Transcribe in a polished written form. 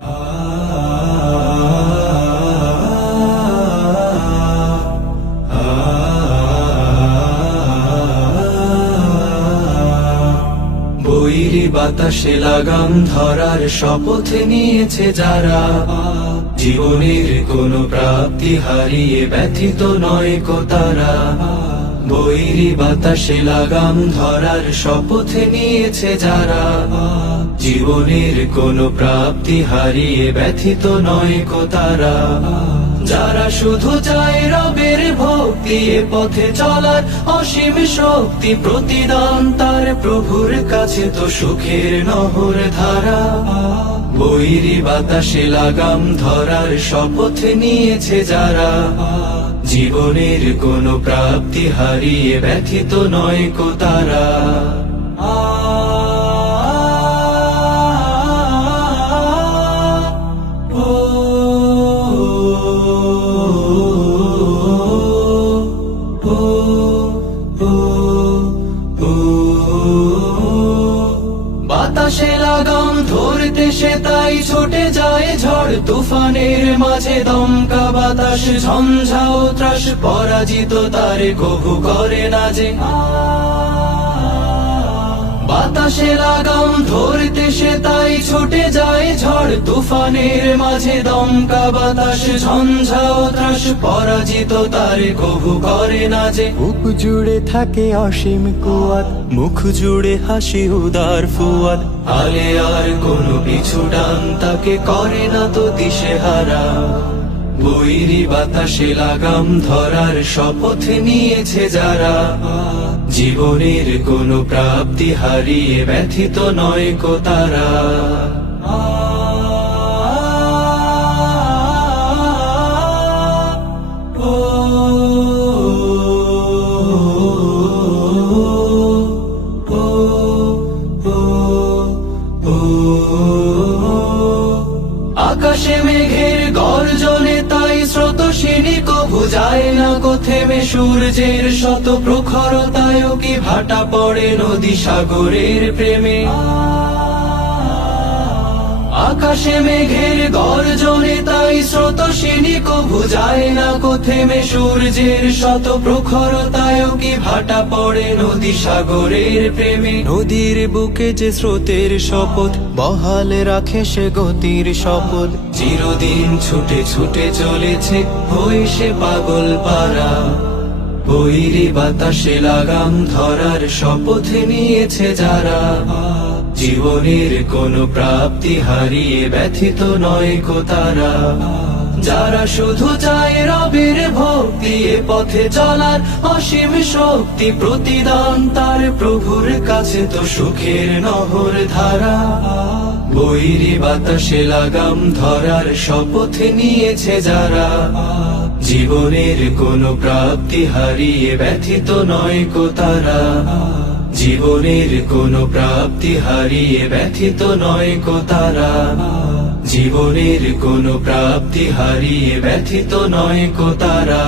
বৈরী বাতাসে লাগাম ধরার শপথ নিয়েছে যারা, জীবনের কোনো প্রাপ্তি হারিয়ে ব্যথিত নয় কো তারা। বৈরী বাতাসে লাগাম ধরার শপথ নিয়েছে যারা, জীবনের কোনো প্রাপ্তি হারিয়ে ব্যথিত নয় কো তারা। যারা শুধু চায় রবের ভক্তি, এ পথে চলার অসীম শক্তি, প্রতিদান তার প্রভুর কাছে তো সুখের নহর ধারা। বৈরী বাতাসে লাগাম ধরার শপথ নিয়েছে যারা, জীবনের কোনো প্রাপ্তি হারিয়ে ব্যথিত নয় কো তারা। বাতাসে লাগাম ধরতে সে তাই ছুটে যায় ঝড় তুফানের মাঝে, দমকা বাতাস ঝঞ্ঝাও ত্রাস, পরাজিত তারে কভু করে না যে। বাতাসে লাগাম ধরতে সে তাই ছুটে যায় ঝড় তুফানের মাঝে, দমকা বাতাস ঝঞ্ঝাও ত্রাস, পরাজিত তারে কভু করে না যে। বুক জুড়ে থাকে অসীম কুয়াত, মুখ জুড়ে হাসি উদার ফুয়াদ, আলে আর কোনো পিছু ডান তাকে করে না তো দিশেহারা। বৈরী বাতাসে লাগাম ধরার শপথ নিয়েছে যারা, জীবনের কোনো প্রাপ্তি হারিয়ে ব্যথিত নয় কো তারা। আকাশে মেঘের গর্জনে তাই স্রোতস্বিনী কভু যায় না কো থেমে, সূর্যের শত প্রখরতায় কি ভাটা পড়ে নদী সাগরের প্রেমে। আকাশে মেঘের গর্জনে তাই স্রোতস্বিনী কভু যায় না কো থেমে, সূর্যের শত প্রখরতায় কি ভাটা পড়ে নদী সাগরের প্রেমে। নদীর বুকে যে স্রোতের শপথ, বহাল রাখে সে গতির শপথ, চিরদিন ছুটে ছুটে চলেছে হয়ে সে পাগল পারা। বৈরী বাতাসে লাগাম ধরার শপথ নিয়েছে যারা, জীবনের কোনো প্রাপ্তি হারিয়ে ব্যথিত নয় কো তারা। যারা শুধু চায় রবের ভক্তি, এ পথে চলার অসীম শক্তি, প্রতিদান তার প্রভুর কাছে তো সুখের নহর ধারা। বৈরী বাতাসে লাগাম ধরার শপথ নিয়েছে যারা, জীবনের কোনো প্রাপ্তি হারিয়ে ব্যথিত নয় কো তারা। জীবনের কোনো প্রাপ্তি হারিয়ে ব্যথিত নয় কো তারা। জীবনের কোনো প্রাপ্তি হারিয়ে ব্যথিত নয় কো তারা।